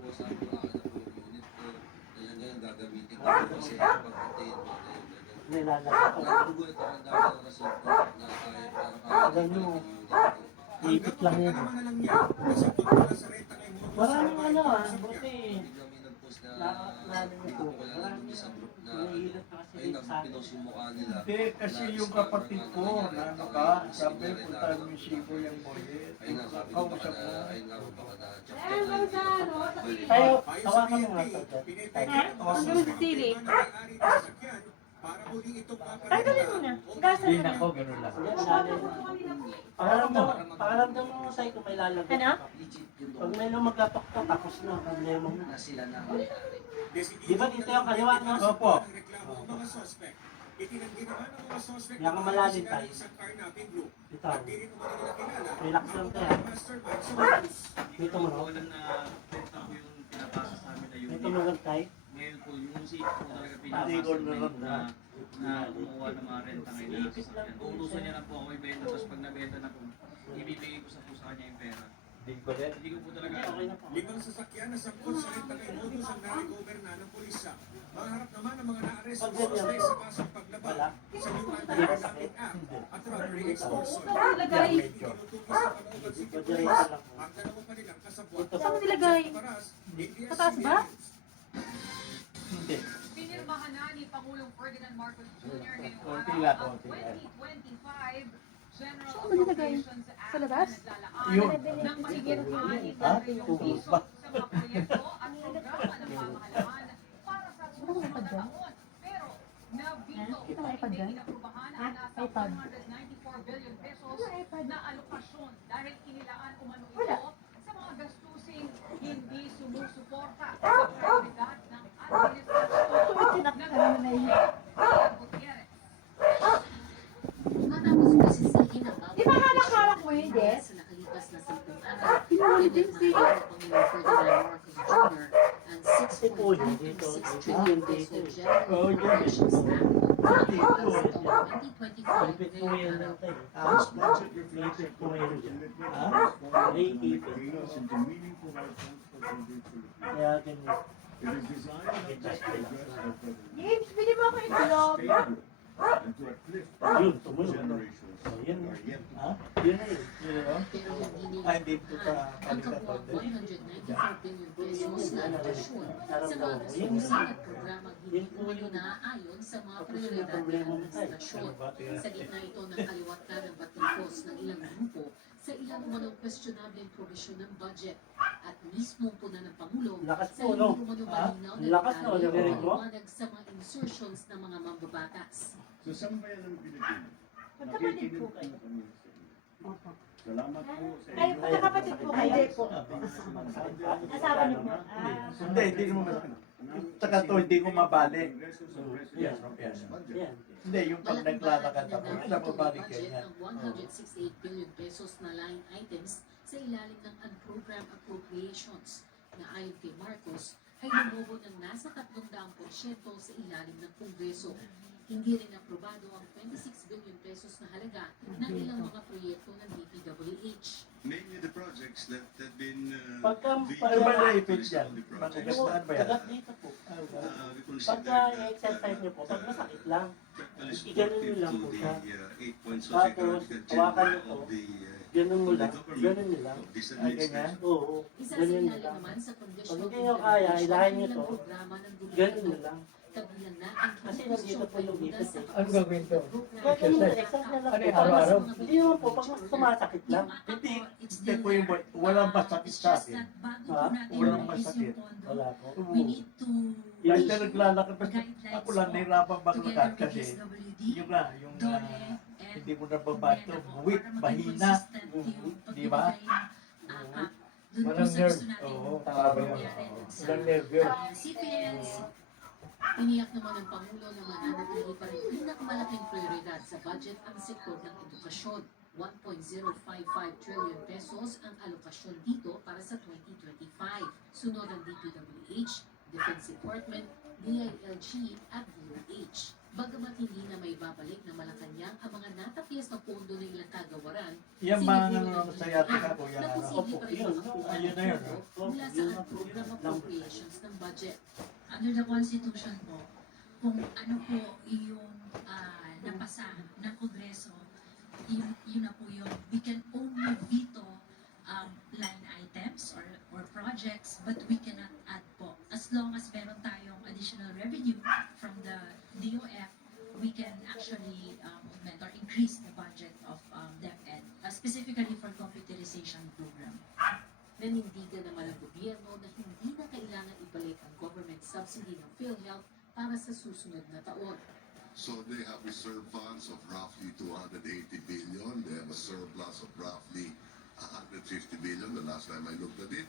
po, sabi ko, akin na po yung unit ko. Ganyan, gagamitin ko po kasi pag-contain ko. Nilalagay ko. Ang gugulat ako ang dami ng rason ko na kaya para makakalimutan yung unit ko. Ipit lang yan. Maraming buti. Biglang may nag-post na hindi ko pala nalumi sa group na ayun, pinost yung mukha nila. Hindi, kasi yung kapatid ko, na ano ka, sabi, punta mo yung yung boyet. Ayun nga, sabi ko baka na, ayun nga, baka na Tayo, hawakan mo nga ito. Ang gulo sa sili. Tanggalin mo na. Gasa Hindi mo na na. ako, ganun lang. Pakaramdam mo sa'yo kung may lalagay. Ano? Pag may magkatok-tok, tapos na, problema mo. na sila na. Di ba dito yung kaliwa, no? Opo. Yan ka malalim tayo. Ito. Relax lang tayo. Dito mo, no? Walang na benta ko yung pinapasa sa amin na May unit. tumugan tayo. Ngayon po, yung si po talaga pinapasa na kumuha ng mga renta ngayon na sasakyan. Uutusan niya na po ako ibenta, tapos pag nabenta na po, ibibigay ko sa po sa kanya yung pera. Hindi ko rin. Hindi ko po talaga Okay na po. Limang sasakyan na sangkot sa renta kay modus ang na-recover na ng pulisya. Maharap naman ang mga na-arrest sa suspect sa kasong paglabag sa new Anti-Trafficking Act at robbery extortion. Nilagay. Tinutukoy sa pag-ugat si Diretso Police lang po. ang dalawa pa nilang kasabwat. Saan mo nilagay? Sa taas ba? Hindi. Pinirmahan na ni Pangulong Ferdinand Marcos Jr. ngayong Konti araw lang, ang konti lang. 2025 General Saan mo nilagay? Appropriations Act Sa labas? na naglalaan Yun. ng mahigit 6 Ha? bilyong piso sa mga proyekto at programa ng pamahalaan para sa susunod na taon. Pero nabito Kita mo o iPad hindi dyan? inaprubahan ang nasa iPad. 194 billion pesos iPad? na alokasyon dahil kinilaan umano ito sa mga gastusing hindi sumusuporta sa prioridad ng administrasyon. Gutierrez. Matapos prosesihin ang bawat Di ba halak-halak mo yun, Des? sa nakalipas na 10 araw, Pinuli din si... Pangulong Ferdinand Marcos Jr. ang Dito. 6.326 trillion peso General Oh, yeah. Appropriations Act para Dito. sa 2025 Ipit mo yan ngayong lang araw. tayo. Tapos budget Ipit mo yan dyan. Ha? Ipit. Kaya ganyan. James, bili mo ako itlog. Yun, tumunod. So, yun. Ha? Yun na yun. Yun, no? Pero hindi Ah, hindi po pa ang palitan kabuang to. 194 billion pesos na alokasyon sa mga gastusin at programang hindi umano naaayon sa mga prioridad ng administrasyon. Sa gitna ito ng kaliwat ka ng batikos ng ilang grupo sa ilang umanong questionable provision ng budget at mismo po na ng Pangulo Lakas sa po, no? hindi umano Ha? malinaw Lakas na, detalye Oliver, o no? paliwanag sa mga insertions ng mga mambabatas. Sa sambayan ng Pilipinas, Magkapatid po kayo. Opo. Salamat po sa Kayo, inyo. magkakapatid po kayo. Hindi po. Asawa niyo po. Hindi ko masakit. Saka to, hindi ko mabalik. Yes, yes. Yan. Hindi, yung pag naglalakad ako, hindi na mabalik ganyan. Ng 168 billion pesos na line items sa ilalim ng unprogrammed appropriations na ayon kay Marcos ay lumobo ng nasa 300% sa ilalim ng Kongreso. Hindi rin aprobado ang 26 billion pesos na halaga ng ilang mga proyekto ng DPWH. Many of the projects that have been Pagka, Ano ba naipit yan? the projects, Magagastaan ba yan? Kagat dito po. we consider Pagka i-exercise niyo po, pag masakit lang, totally iganon niyo supportive lang to po the siya. 8 points of Tapos, economic hawakan agenda niyo po. of the Ganun mo lang. government Ganun niyo lang. of this Ay, ganyan? administration. Oo. Isa sa Ganyan niyo ilalim lang. naman sa Pag conditional hindi niyo kaya, ilahin niyo ng to. programa ng Ganun gobyerno. niyo lang. Kabilang na ang Kasi nandito po yung ayuda ipit sa eh. Ano gagawin to? Kaya ganun mo, exercise na lang Ano po. yung araw-araw? Hindi naman po, pag sumasakit lang. Hindi, hindi po yung, walang masakit sa akin. Ha? Walang masakit. Wala po. We need to Kahit na naglalakad, basta ako lang nahirapan maglakad kasi yung na, yung hindi mo nababato, weak, mahina, di ba? Walang nerve. Oo, tama ba yun? Walang nerve yun. CPNs, tiniyak naman ng Pangulo na mananatili pa rin pinakamalaking prioridad sa budget ang sektor ng edukasyon. 1.055 trillion pesos ang alokasyon dito para sa 2025. Sunod ang DPWH, Defense Department, DILG at DOH. Bagamat hindi na may babalik na Malacanang ang mga natapyas na pondo ng ilang kagawaran, Yan mga siniguro ano ng sa yata ka po, yan na ano. posible pa rin Yun, makakuha ayun na ng yun. pondo mula sa program appropriations ng budget. Under the Constitution po, kung ano po yung napasa ng Kongreso, yun na po yun. We can only veto line items or projects, but we cannot add po. As long as meron tayong additional revenue from the DOF, we can actually augment or increase the budget of DepEd, specifically for computerization program. Nanindigan naman ang gobyerno na hindi na kailangan ibalik ang government subsidy ng PhilHealth para sa susunod na taon. So they have reserve funds of roughly 280 billion. They have a surplus of roughly 150 billion the last time I looked at it.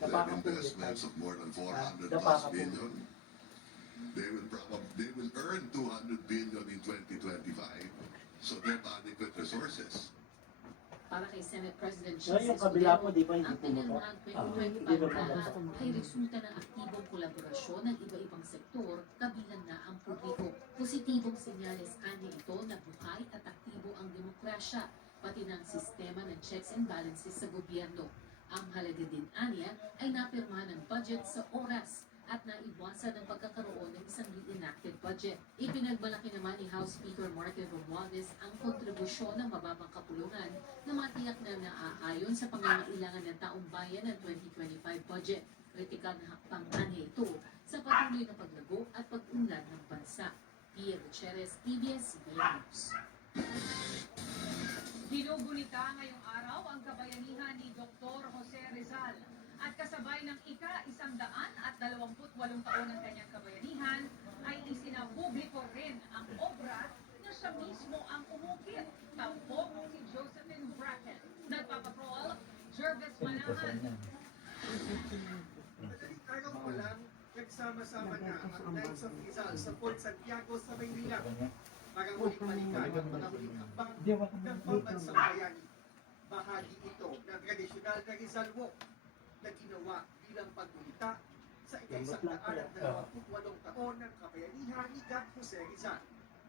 They have investments of more than 400 plus billion. They will earn 200 billion in 2025. So they have adequate resources. Para kay Senate President So, yung Jesus kabila Cordero, po, di ba hindi ang pumunta? pinanghag Hindi 2025 ba lahat ay resulta ng aktibong kolaborasyon ng iba-ibang sektor, kabilang na ang publiko. Positibong senyales anya ito na buhay at aktibo ang demokrasya, pati ng sistema ng checks and balances sa gobyerno. Ang halaga din anya ay napirmahan ng budget sa oras at naiwasan ng pagkakaroon ng isang re-enacted budget. Ipinagmalaki naman ni House Speaker Martin Romualdez ang kontribusyon ng mababang kapulungan na matiyak na naaayon sa pangangailangan ng taong bayan ng 2025 budget. Kritikal na hakbang anya ito sa patuloy na paglago at pag-unlad ng bansa. Pia Gutierrez, ABS-CBN News. Ginugunita ngayong araw ang kabayanihan ni Dr. Jose Rizal at kasabay ng ika-128 taon ng kanyang kabayanihan ay isinapubliko rin ang obra na siya mismo ang umukit. Tampok si Josephine Bracken. Nagpapatrol, Jervis Manahan. Madaling araw pa lang, nagsama-sama na ang Knights of Rizal sa Fort Santiago sa Maynila para muling balikan ang mga huling hakbang ng pambansang bayani. Bahagi ito ng tradisyonal na Rizal Walk na ginawa bilang paggunita sa ika-128 taon ng kabayanihan ni Doc Jose Rizal.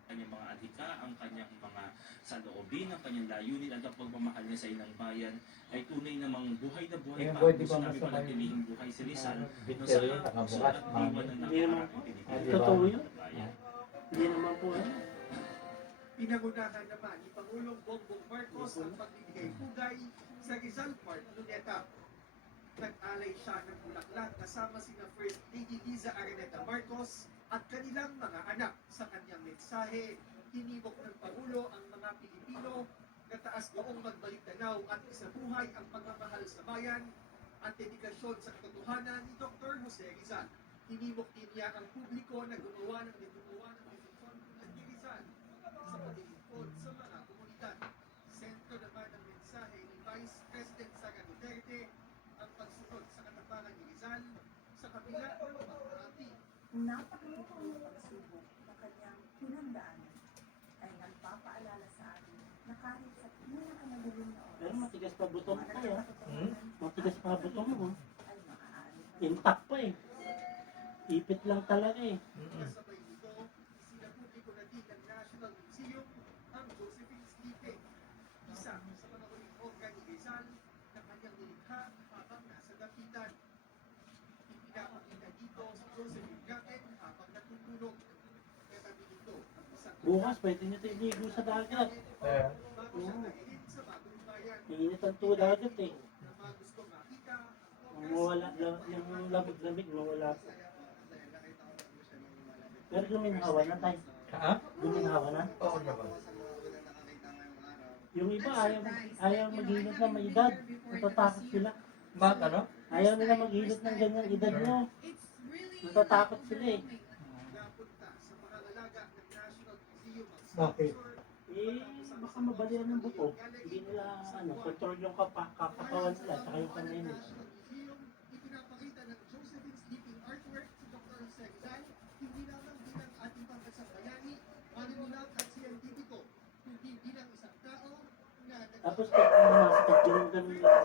Kanyang mga adhika, ang kanyang mga saloobin, ang kanyang layunin at ang pagmamahal niya sa ilang bayan ay tunay namang buhay na buhay pa. Gusto namin panatilihing buhay si Rizal no sa sulat at diwan ng nakaraang Pilipino. Totoo yun? Bayan. Hindi naman po yan. Pinangunahan naman ni Pangulong Bongbong Marcos ang pagbibigay pugay sa Rizal Park, Luneta. Nag-alay siya ng bulaklak kasama sina First Lady Liza Araneta Marcos at kanilang mga anak. Sa kanyang mensahe, hinimok ng Pangulo ang mga Pilipino na taas noong magbalik tanaw at isabuhay ang pagmamahal sa bayan at dedikasyon sa katotohanan ni Dr. Jose Rizal. Hinimok din niya ang publiko na gumawa ng desisyon at ni Rizal sa paglilingkod sa mga komunidad. Sentro naman ang mensahe ni Vice President Sara Duterte ang pagsunod sa katapangan ni Rizal sa kabila ng mga marami. Napakalaking pagsubok na kanyang pinagdaanan ay nagpapaalala sa atin na kahit sa pinakamadaling na oras, Pero matigas pa buto mo tayo. Matigas pa buto mo. ay maaari Intact pa eh. Ipit lang talaga eh. Kasabay nito, sinapubliko na din ng National Museum ang Josephine Sleeping, isa sa mga huling obra ni Rizal na kanyang nilikha habang nasa dapitan. Ipinapakita dito si Josephine Bracken habang natutulog. Katabi nito ang isang Bukas pwede nyo ito iligo sa dagat. bago siya nailin sa bagong bayan Init ang tuwa dagat eh. na mga gustong makita ang Mawala lang, yung lamig-lamig, mawala. Pero guminhawa na tayo. Ha? Guminhawa na. Oo naman. Yung iba ayaw maghilot na may edad. Natatakot sila. Ano? Ayaw nila maghilot ng ganyan edad nyo. Natatakot sila eh. napunta sa pangangalaga ng National Museum of Bakit? Sculpture. Baka mabalian ng buto. Hindi nila control yung kakatawan nila at yung kamay nila. National Museum, ipinapakita ng Josephine Sleeping artwork si Dr. Jose Rizal, hindi lamang bilang ating pambansang bayani, manunulat at siyentipiko, kundi bilang isang tao na Tapos pag pumasakit, ganun-ganun lang.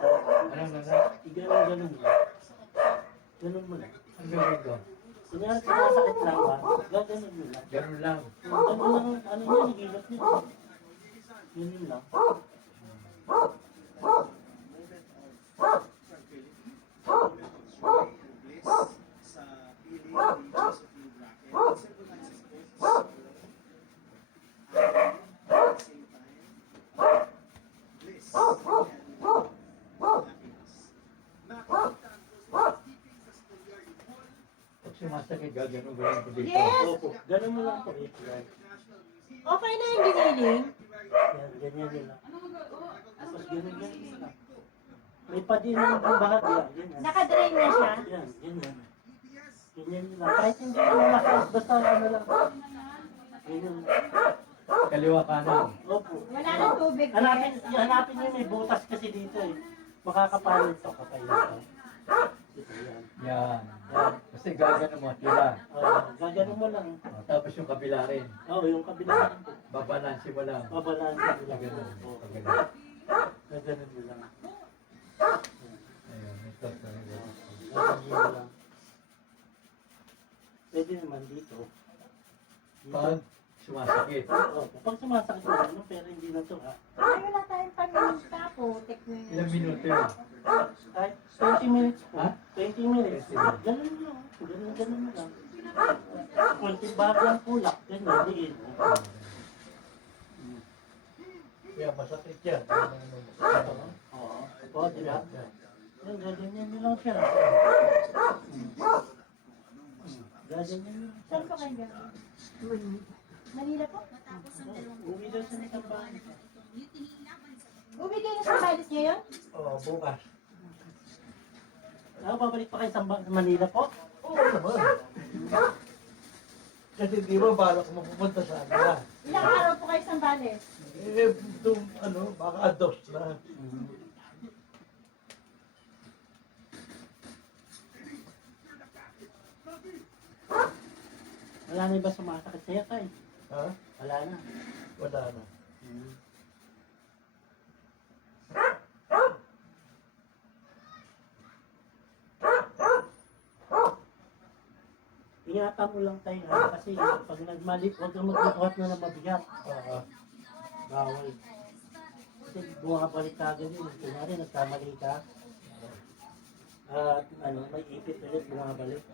Ano na? Ganun-ganun lang. Ganun mo lang. Ang gawin ko. Kunyari, sumasakit lang ba? Gaganon nyo lang. Ganun lang. Ganun lang, ano nyo, nagilap nyo. Yun lang. sa piling ni Josephine Bracken. It symbolizes both at the same time, bliss and happiness. Nakikita ang proceedings sa Scogliari Hall. Pag sumasakit, gaganon ko dito. Yes! Opo, ganun mo lang po. Yan, Okay na yung giniling. ganyan nyo lang. Tapos ganyan nyo lang. May padinang ang bahagya. Yan, Nakadrain na siya. yan, ganyan. Ganyan nyo lang. Kahit hindi nyo malakas, basta ano lang. Ganyan lang. Kaliwa kanan. Opo. Wala nang tubig. Hanapin nyo may butas kasi dito eh. Makakapalit to kapay ito. Ito yan. Yan. Yan. Kasi gaganon mo, tira. Gaganon mo lang. Tapos yung kabila rin. Oo, yung kabila rin po. Babalansi mo lang. Babalansin mo lang. Gaganon. Oo. Gaganon. Gaganon mo lang. Ayun, ito. Gaganon mo lang. Pwede naman dito. Pag sumasakit. Oo, pag sumasakit mo ano, pero hindi na to ha. Ay, wala tayong pag-minta po. Technology. Ilang minuto yun? Kahit 20 minutes po. Ha? 20 minutes. Ganun lang. Ganun mo lang. Kunting bagang kulak. Ganun, diin. Kaya masakit yan. Oo. Oo, di ba? Yan, gaganyan nyo lang siya. Gaganyan nyo lang. Saan po kayo gano'n? Manila po? Uwi daw sa natambahan. Uwi kayo sa Balis ngayon? Oo, bukas. Babalik pa kayo sa Manila po? Oo naman. Kasi di ba balak mo pupunta sa kanila. Ilang araw po kayo sa Balis? Eh, baka dos na. Wala na iba sumasakit sa'yo, Tay? Ha? Wala na. Wala na. Ingatan mo lang tayo ha, kasi pag nagmali, huwag kang magbubuhat na ng mabigat. Bawal. Kasi bumabalik ka agad yun. Kunwari, nagkamali ka. At may ipit ulit, bumabalik.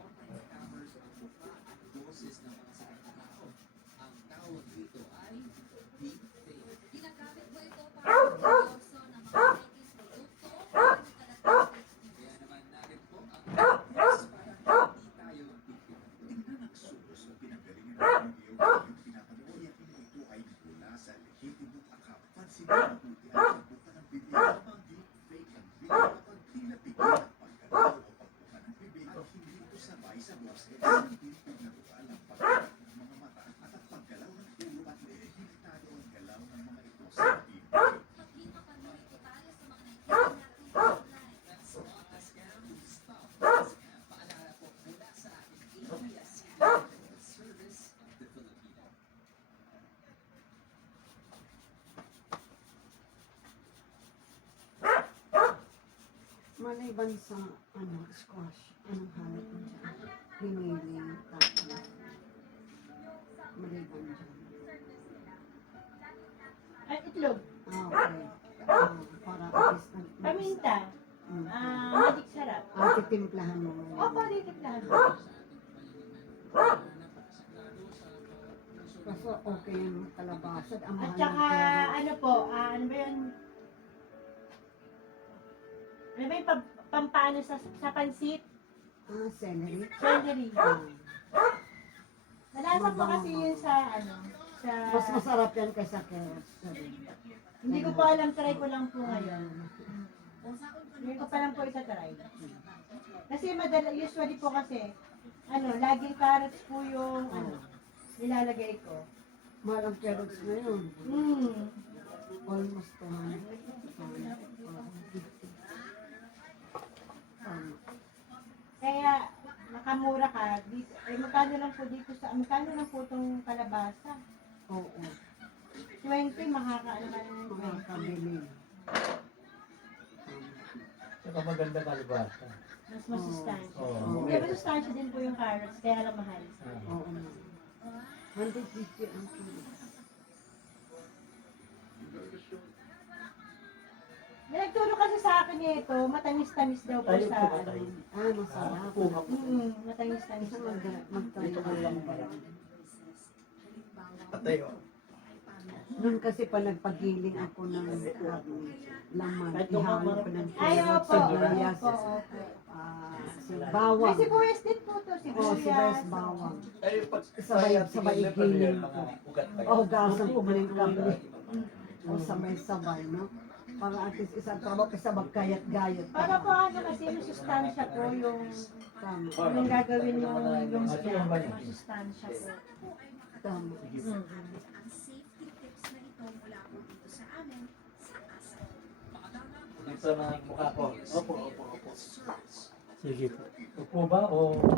Maliban sa squash, anong halip mo dyan? Pinili, tapos maliban dyan. Ay, itlog. Okay. Para at least Paminta. Magic sarap. titimplahan mo. Opo, titiplahan mo. Kaso okay yung kalabasa. Ang At mahal saka, ng pera. ano ba yun? Ano ba yung pampano sa pansit? Celery. Celery. Malasa po kasi yun sa, sa... Mas masarap yan kaysa carrots. Hindi ko pa alam, try ko lang po ngayon. Hindi ko pa lang po isa-try. Kasi usually po kasi, laging carrots po yung, nilalagay ko. Mahal ang carrots na yun. Almost 200. Kaya, makamura ka, dito, magkano lang po itong kalabasa? Oo. 20, makakaano ka ng 20. Makakabili. Saka maganda kalabasa. Mas masustansya. Oo. Kaya masustansya din po yung carrots, kaya lang mahal. Oo na. 150 ang kilo. May nagturo kasi sa akin ito, matamis-tamis daw po Tayo sa po ba ano. tayo? Masarap. Matamis-tamis Isa daw. magtayo lang pala. Patayo. Noon kasi pa nagpagiling ako ng laman. Ihalo ko ng Ay, carrots, opo. sibuyas, Opo. bawang. May sibuyas din po to, Oo, sibuyas, sibuyas. bawang. Ay, pag Sabay igiling ko. ugat pa O, gasan ko man yung kami. O, sabay-sabay, no? Para at least isang trabaho kasi magkayat-gayat. Para po ano kasi masustansya po yung Tama. yung gagawin mo yung masustansya po. Tama. Ang safety tips na ito mula po dito sa amin sa ASA. Dito na mukha ko. Opo. Sige po. Upo ba o